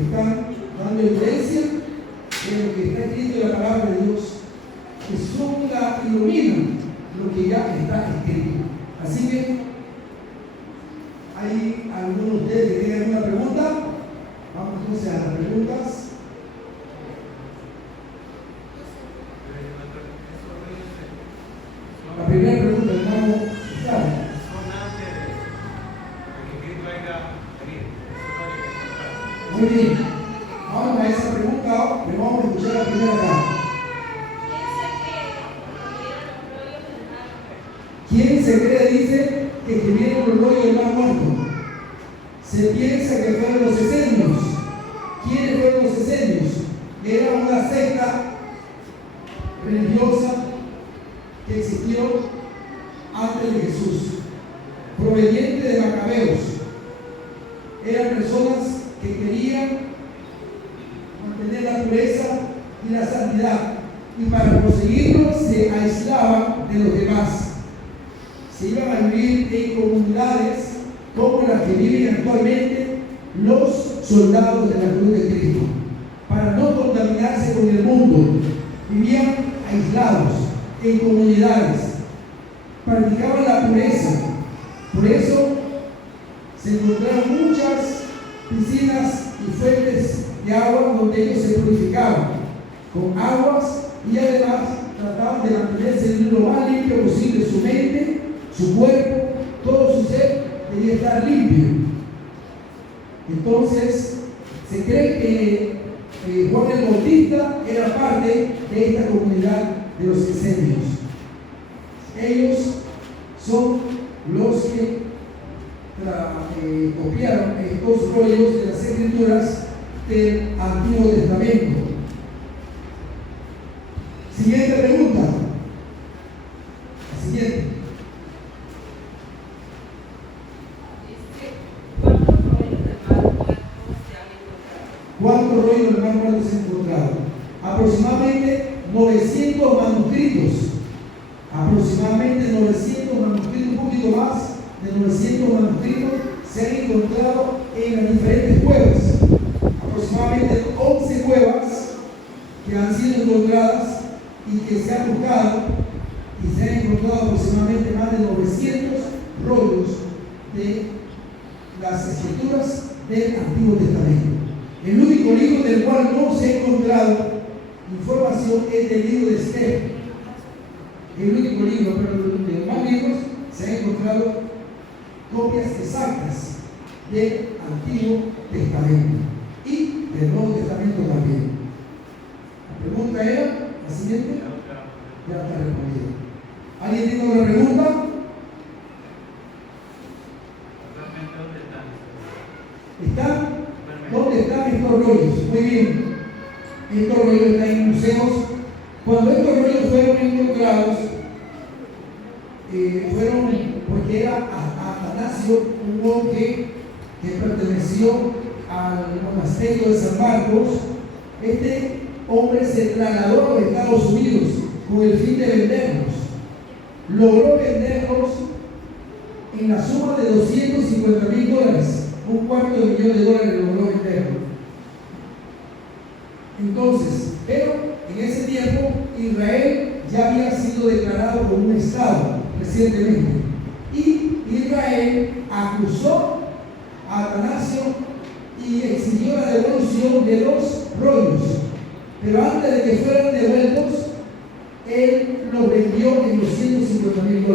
están dando evidencia de lo que está escrito en la palabra de Dios, que iluminan lo que ya está escrito. Así que, ¿hay alguno de ustedes que tenga alguna pregunta? Vamos entonces a las preguntas. La primera pregunta, hermano, claro. Muy bien, vamos a esa pregunta, pero vamos a escuchar la primera acá. ¿Quién se cree, dice, que escribieron los rollos del Mar Muerto? Se piensa que fueron los esenios. ¿Quiénes fueron los esenios? Era una secta religiosa que existió antes de Jesús, proveniente de Macabeos. Eran personas que querían mantener la pureza y la santidad, y para conseguirlo se aislaban de los demás. Se iban a vivir en comunidades como las que viven actualmente los soldados de la cruz de Cristo, para no contaminarse con el mundo. Vivían aislados en comunidades, practicaban la pureza. Por eso se encontraron muchas piscinas y fuentes de agua donde ellos se purificaban con aguas, y además trataban de mantenerse lo más limpio posible su mente, su cuerpo, todo su ser debía estar limpio. Entonces, se cree que Juan el Bautista era parte de esta comunidad de los esenios. Ellos son los que copiaron estos rollos de las Escrituras del Antiguo Testamento. Siguiente pregunta. La siguiente. ¿Cuántos rollos del Mar Muerto se han encontrado? Aproximadamente 900 manuscritos. Aproximadamente 900 manuscritos, un poquito más de 900 manuscritos se han encontrado en las diferentes cuevas. Aproximadamente 11 cuevas que han sido encontradas y que se han buscado, y se han encontrado aproximadamente más de 900 rollos de las Escrituras del Antiguo Testamento. El único libro del cual no se ha encontrado información es el libro de Esther. El único libro, pero de los demás libros se han encontrado copias exactas del Antiguo Testamento y del Nuevo Testamento también. La pregunta era la siguiente. Ya está respondida. ¿Alguien tiene otra pregunta? ¿Dónde están estos rollos? Muy bien. Estos rollos están en museos. Cuando estos rollos fueron encontrados, fueron porque era Atanasio, un monje que perteneció al monasterio de San Marcos. Este hombre se trasladó a los Estados Unidos con el fin de venderlos. Logró venderlos en la suma de $250,000. $250,000 logró venderlo. Entonces, pero en ese tiempo Israel ya había sido declarado como un estado recientemente. Y Israel acusó a Atanasio y exigió la devolución de los rollos. Pero antes de que fueran devueltos, él los vendió en $250,000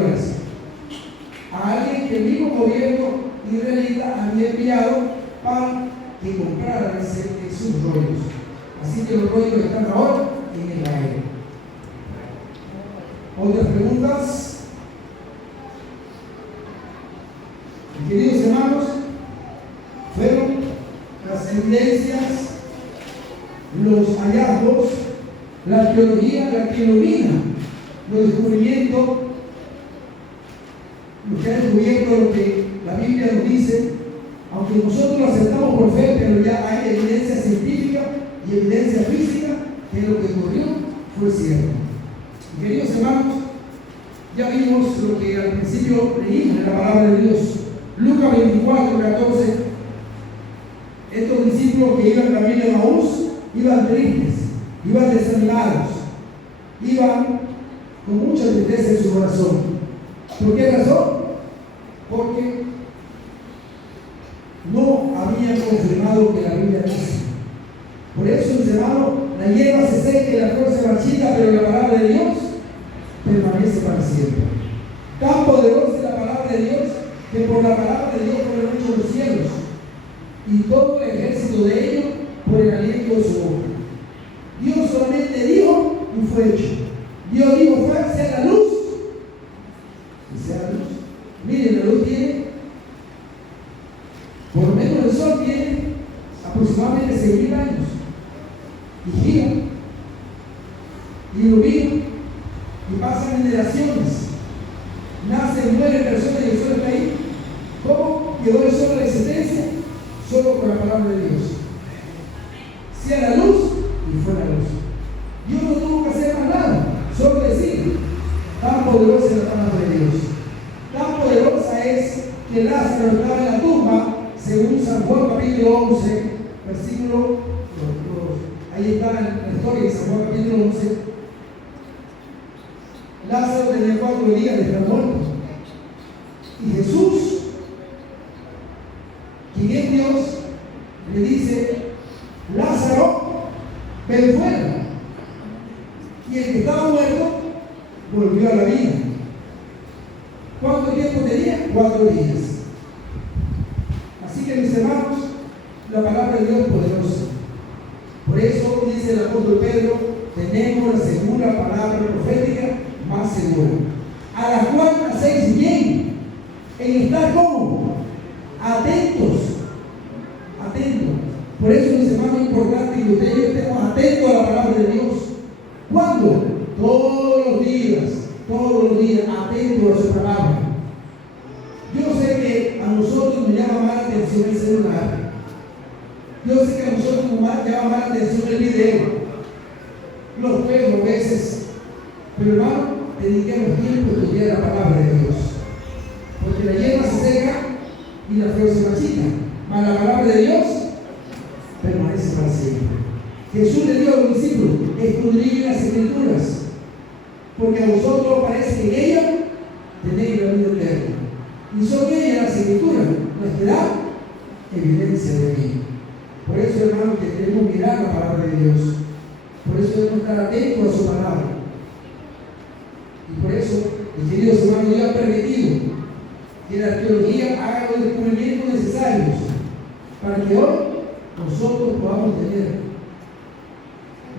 a alguien que el mismo gobierno israelita había enviado para que comprara esos rollos. Así que los rollos están ahora en Israel. ¿Otras preguntas? Queridos hermanos, fueron las evidencias, los hallazgos, la arqueología, la arqueología, los descubrimientos, lo que ha descubierto, lo que la Biblia nos dice, aunque nosotros lo aceptamos por fe, pero ya hay evidencia científica y evidencia física que lo que ocurrió fue cierto. Queridos hermanos, ya vimos lo que al principio leímos en la palabra de Dios. Lucas 24:14. Estos discípulos que iban camino a Maús iban tristes, iban desanimados, iban con mucha tristeza en su corazón. ¿Por qué razón? Porque no habían confirmado que la Biblia dice. Por eso, mis hermanos, la hierba se seca y la flor se marchita, pero la palabra de Dios permanece para siempre. Tan poderosa es la palabra de Dios que por la palabra de Dios fueron hechos los cielos y todo el ejército de ellos por el aliento de su boca. Dios solamente dijo y fue hecho. Dios dijo, sea la luz, y sea la luz. Miren, la luz tiene, por lo menos el sol tiene aproximadamente 6,000 años y gira y ilumina y pasan generaciones, nacen, mueren personas y el sol está ahí. ¿Cómo quedó el sol a la existencia? Solo por la palabra de Dios. Sea la luz y fue la luz. Dios no tuvo que hacer más nada, solo decir. Tan poderosa es la palabra de Dios. Tan poderosa es que Lázaro estaba en la tumba, según San Juan capítulo 11, versículo, ahí está la historia de San Juan capítulo 11. Lázaro tenía 4 días de estar muerto. Y Jesús, quien es Dios, le dice, Lázaro, ven fuera. Y el que estaba muerto volvió a la vida. ¿Cuántos tenía 4 días. Así que, mis hermanos, la palabra de Dios es poderosa. Por eso dice el apóstol Pedro, tenemos la segura palabra profética más segura, a la cual hacéis bien en estar como atentos. Por eso, mis hermanos, es importante que ustedes y yo estemos atentos a la palabra de Dios. ¿Cuándo? Todos los días, atentos a su palabra. Yo sé que a nosotros nos llama más la atención el celular. Yo sé que a nosotros nos llama más la atención el video, los juegos a veces. Pero hermano, dediquemos tiempo a estudiar la palabra de Dios. Porque la hierba se seca y la flor se marchita. Mas la palabra de Dios permanece para siempre. Jesús le dijo a los discípulos, escudriñen las Escrituras, porque a vosotros parece que en ellas tenéis la vida eterna. Y son ellas las Escrituras las que dan evidencia de mí. Por eso, hermanos, que debemos mirar la palabra de Dios. Por eso debemos estar atentos a su palabra. Y por eso, mis queridos hermanos, Dios ha permitido que la arqueología haga los descubrimientos necesarios para que hoy nosotros podamos tener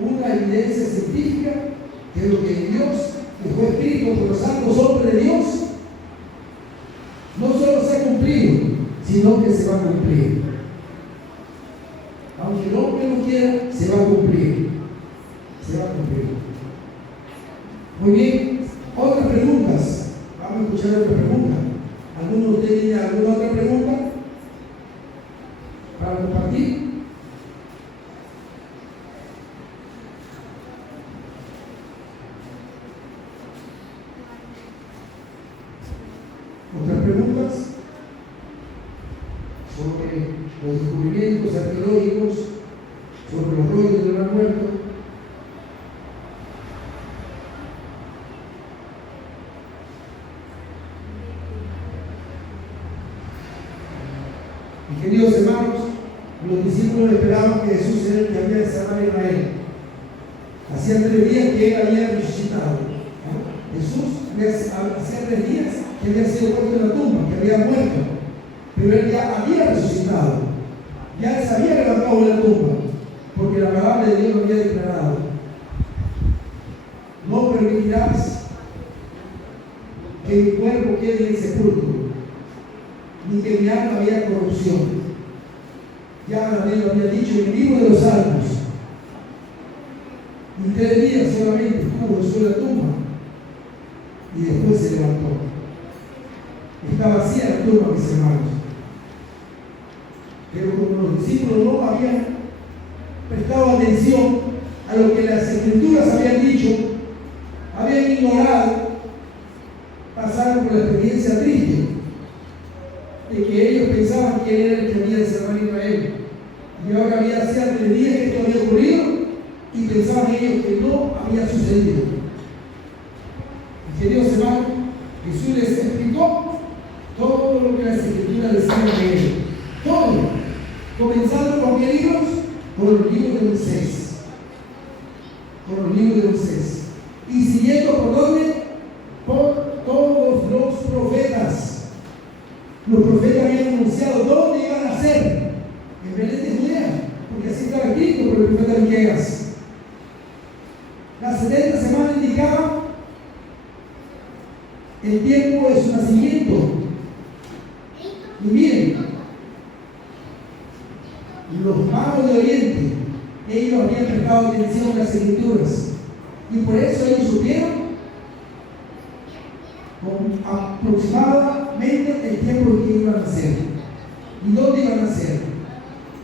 una evidencia científica que lo que Dios dejó escrito por los santos hombres de Dios no solo se ha cumplido, sino que se va a cumplir. Aunque el hombre no quiera, se va a cumplir. Se va a cumplir. Muy bien, otras preguntas. Vamos a escuchar otra pregunta. ¿Alguno de ustedes tiene alguna otra pregunta para compartir? ¿Otras preguntas sobre los descubrimientos arqueológicos, sobre los rollos de los muertos? Mis queridos hermanos, los discípulos esperaban que Jesús era el que había de salvar a Israel. Hacía 3 días que él había resucitado. Jesús hacía 3 días que había sido puesto en la tumba, que había muerto, pero él ya había resucitado, ya se había levantado de la tumba, porque la palabra de Dios lo había declarado: no permitirás que mi cuerpo quede en el sepulcro, ni que mi alma había corrupción. Ya David lo había dicho en el libro de los Salmos. Y 3 días solamente estuvo Jesús en la tumba y después se levantó. Está vacía la tumba, mis hermanos. Pero como los discípulos no habían prestado atención a lo que las Escrituras habían dicho, habían ignorado, pasaron por la experiencia triste de que ellos pensaban que él era el que había de salvar a Israel. Y ahora hacía 3 días que esto había ocurrido y pensaban ellos que no había sucedido. Queridos hermanos, Jesús les explicó todo lo que las Escrituras decían de él. Todo. Comenzando con qué libros? Con los libros de Moisés. Con los libros de Moisés. Y siguiendo por dónde? Por todos los profetas. Los profetas habían anunciado dónde iban a nacer. En Belén de Judea. Porque así estaba escrito por el profeta Miqueas. Las 70 semanas indicaban el tiempo de su nacimiento. Y miren, los magos de Oriente, ellos habían prestado atención a las Escrituras, y por eso ellos supieron con aproximadamente el tiempo en que iban a nacer y dónde iban a nacer.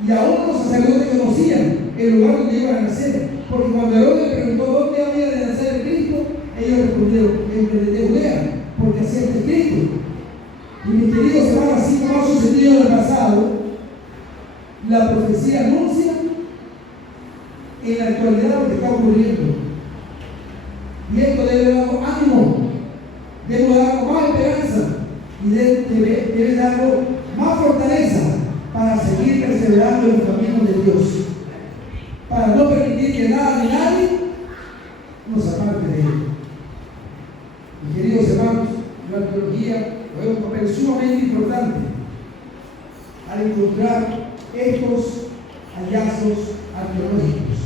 Y aún los sacerdotes conocían el lugar donde iban a nacer, porque cuando Herodes preguntó dónde había de nacer el Cristo, ellos respondieron: en Belén de Judea, porque así está escrito. Y mis queridos hermanos, así como ha sucedido en el pasado, la profecía anuncia en la actualidad lo que está ocurriendo. Y esto debe darnos ánimo, debe darnos más esperanza y debe darnos más fortaleza para seguir perseverando en los caminos de Dios, para no permitir que nada ni nadie nos aparte de él. Mis queridos hermanos, la arqueología juega un papel sumamente importante al encontrar estos hallazgos arqueológicos.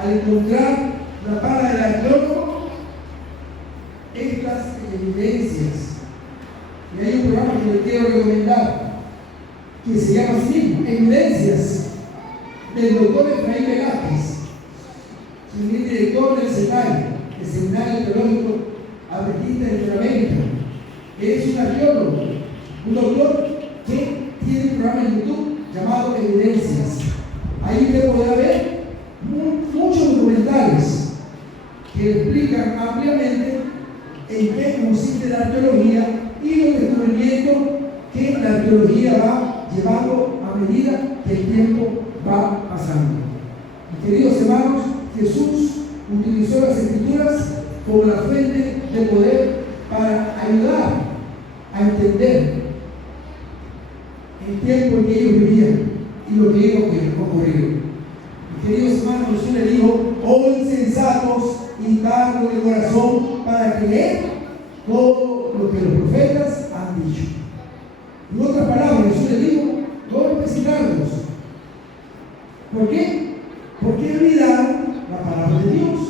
Al encontrar la pala del arqueólogo, estas evidencias. Y hay un programa que les quiero recomendar que se llama así mismo, Evidencias, del doctor Efraín Velázquez, quien es director del SENAI, el Seminario Teológico Adventista de Sudamérica. Es un arqueólogo, un doctor que tiene un programa en YouTube llamado Evidencias. Ahí usted podrá ver muchos documentales que explican ampliamente en qué consiste la arqueología y los descubrimientos que la arqueología va llevando a medida que el tiempo va pasando. Mis queridos hermanos, Jesús utilizó las Escrituras como la fuente de poder para ayudar a entender el tiempo en que ellos vivían y lo que iba a ocurrir. Mis queridos hermanos, Jesús le dijo: oh insensatos y tardos de corazón para creer todo lo que los profetas han dicho. En otras palabras, Jesús le dijo: golpes y dardos. ¿Por qué? Porque olvidaron la palabra de Dios.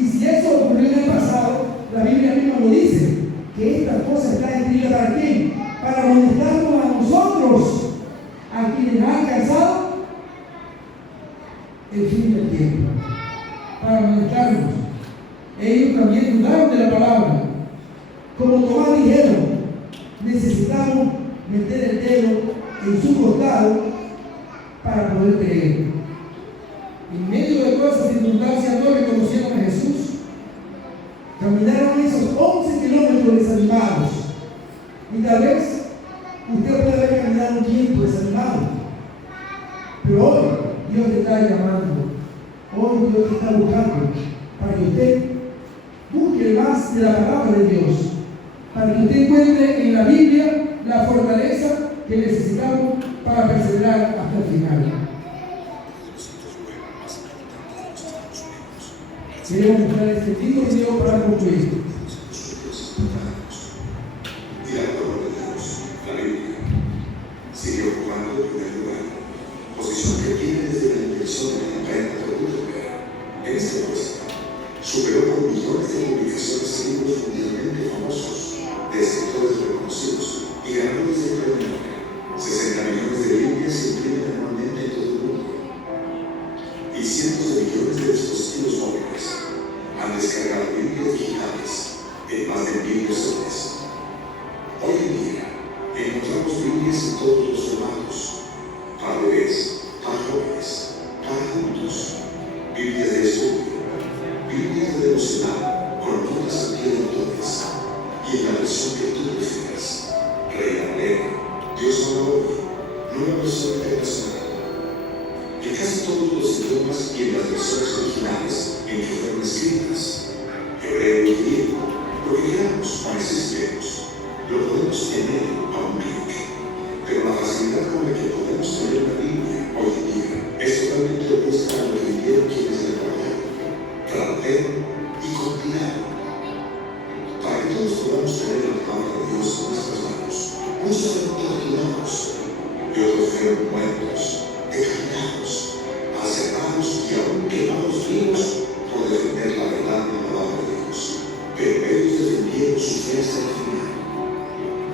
Y si eso ocurrió en el pasado, la Biblia misma lo dice, que estas cosas están escritas ¿para quién? Para amonestarnos a nosotros, a quienes han alcanzado el fin del tiempo, para amonestarnos. Ellos también dudaron de la palabra. Como Tomás dijeron, necesitamos meter el dedo en su costado para poder creer. En medio de todas esas circunstancias no reconocieron a Jesús. Caminaron esos 11 kilómetros desanimados. Y tal vez usted puede haber caminado un tiempo desanimado. Pero hoy Dios te está llamando. Hoy Dios te está buscando para que usted busque más de la palabra de Dios. Para que usted encuentre en la Biblia la fortaleza que necesitamos para perseverar hasta el final. Queremos mostrar este lindo video para concluir. Y la palabra de Dios, la Biblia, sigue ocupando el primer lugar, posición que tiene desde la invención de la imprenta por Gutenberg. En este puesto, superó por millones de publicaciones de libros mundialmente famosos, de escritores reconocidos y ganadores de premio Nobel. 60 millones de Biblias se imprimen anualmente en todo el mundo. Y cientos de millones de dispositivos móviles han descargado Biblias digitales en más de 1000 versiones. Hoy en día, encontramos Biblias en todos los formatos, para bebés, para jóvenes, para adultos, Biblias de estudio, Biblias de devocional, con notas al pie de autores, y en la versión que tú prefieras, Reina Valera, Dios habla hoy, nueva versión internacional. En casi todos los idiomas y en las versiones originales en que fueron escritas, hebreo y griego, lo que queramos o necesitemos, lo podemos tener a un clic. Pero la facilidad con la que podemos tener una Biblia hoy en día es totalmente opuesta a lo que vivieron quienes la elaboraron, tradujeron y compilaron. Para que todos podamos tener la palabra de Dios en nuestras manos, muchos fueron torturados y otros fueron muertos, decapitados, aserrados y aún quemados vivos por defender la verdad de la palabra de Dios. Pero ellos defendieron su fe hasta el final.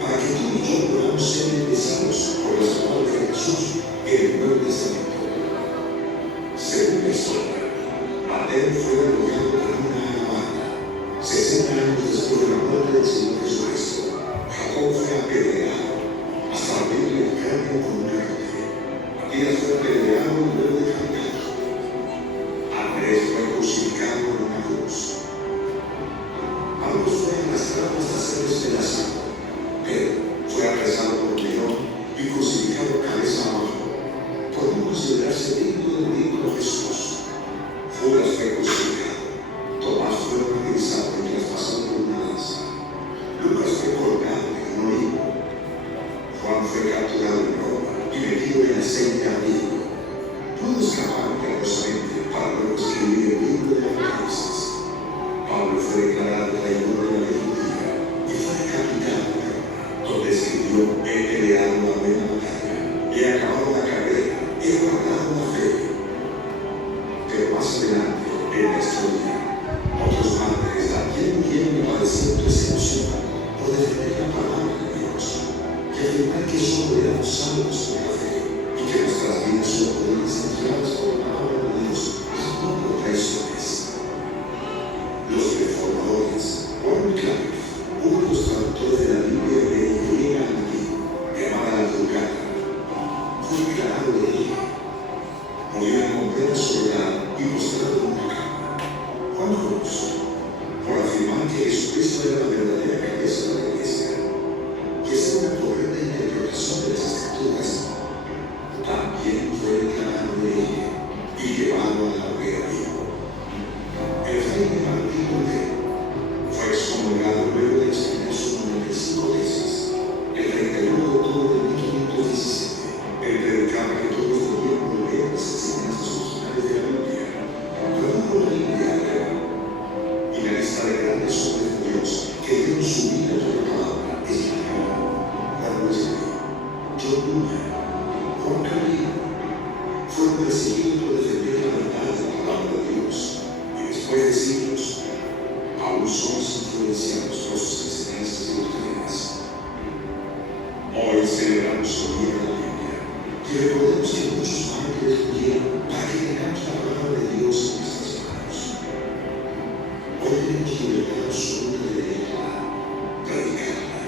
Para que tú y yo podamos ser embelesados por las palabras de Jesús en el Nuevo Testamento. Según la historia, Mateo fue derrotado por una caravana. 60 años después de la muerte del Señor Jesucristo, Jacob fue apedreado hasta abrirle el cráneo con un garrote. Matías fue apedreado y luego decapitado. Andrés fue crucificado en una cruz. Pablo fue arrastrado hasta ser despedazado. Pedro fue apresado por un león y crucificado cabeza abajo. Por unos afirmar que solo éramos salvos por la fe y que nuestras vidas solo podían ser guiadas por la palabra de Dios y no por traiciones. Los reformadores, Juan Wycliffe, uno de los traductores de la Biblia hebrea y griega al latín, llamada la Vulgata, fue declarado de ella. Murió en completa soledad y postrado en una cama. Juan Cruz, por afirmar que Jesucristo era la verdadera cabeza de la Iglesia, que es una correcta interpretación de las Escrituras, también fue declarado de ella y llevado a la hoguera vivo. El fraile Martín Lutero fue excomulgado luego de exponer sus 95 tesis. El 31 de octubre de 1517, él predicaba que todos debían volver a las enseñanzas originales de la Biblia. Tradujo la Biblia al hebreo. Y la lista de grandes hombres de Dios que dieron su vida por la palabra es larga. Juan Wesley, John Bunyan, Juan Calvino fueron perseguidos por defender la verdad de la palabra de Dios, y después de siglos aún somos influenciados por sus enseñanzas y doctrinas. Hoy celebramos el día de la Biblia y recordemos que muchos mártires murieron para que tengamos la palabra de Dios en nuestras manos. Hoy tenemos libertad absoluta de leerla, predicarla,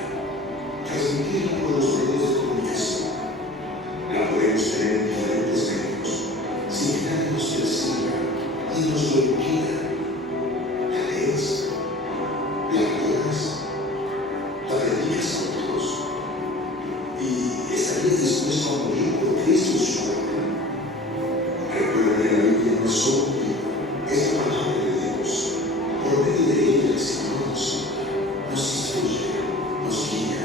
transmitirla por los medios de comunicación. La podemos tener en diferentes medios, sin que nadie nos persiga ni nos lo impida. La lees, la adoras, la predicas a otros. ¿Y estarías dispuesto a morir por Cristo y su obra? Recuerda que la Biblia no es solo un libro, es la palabra de Dios. Por medio de ella el Señor nos instruye, nos guía.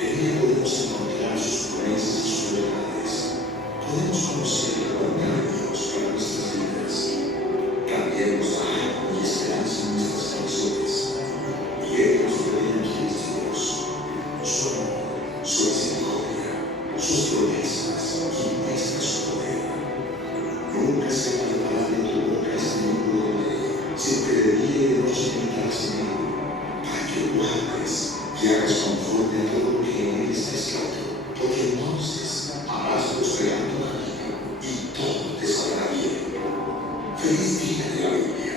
En ella podemos encontrar sus promesas y sus verdades. Podemos conocer la voluntad de Dios para nuestras vidas. También nos da ánimo y esperanza en nuestras canciones. Y Él nos revela quién es Dios, su amor, su misericordia, sus promesas y muestra su poder. Nunca se apartará de tu boca este libro de la ley, siempre de día y de noche meditarás en él, para que lo guardes y hagas conforme a todo lo que en él está escrito, porque entonces harás prosperar tu camino y todo te saldrá bien. Feliz día de la Biblia.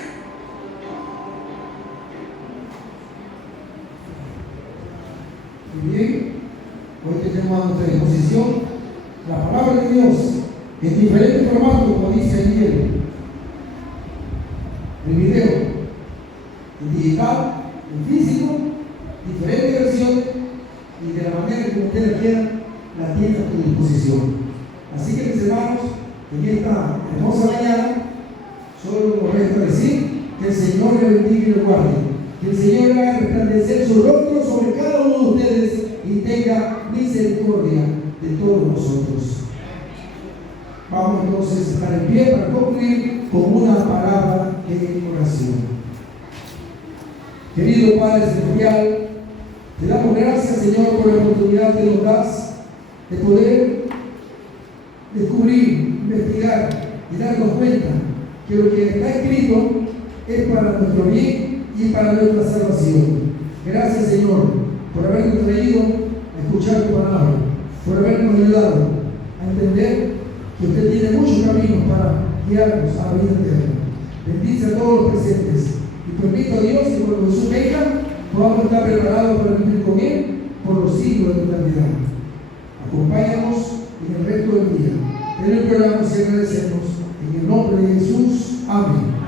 Muy bien, hoy tenemos a nuestra disposición la palabra de Dios en diferentes formatos, como dice ayer, el video, en digital, en físico, diferentes versiones, y de la manera que ustedes quieran, la tienen a tu disposición. Así que, mis hermanos, en esta hermosa mañana, solo nos resta decir que el Señor le bendiga y le guarde, que el Señor haga resplandecer su rostro sobre cada uno de ustedes y tenga misericordia de todos nosotros. Vamos entonces a estar en pie para concluir con una palabra de oración. Querido Padre Celestial, te damos gracias, Señor, por la oportunidad que nos das de poder descubrir, investigar y darnos cuenta que lo que está escrito es para nuestro bien y para nuestra salvación. Gracias, Señor, por habernos traído a escuchar tu palabra, por habernos ayudado a entender que usted tiene muchos caminos para guiarnos a la vida eterna. Bendice a todos los presentes y permita a Dios que cuando Jesús venga podamos estar preparados para vivir con Él por los siglos de la eternidad. Acompáñanos en el resto del día. En el programa y agradecemos en el nombre de Jesús. Amén.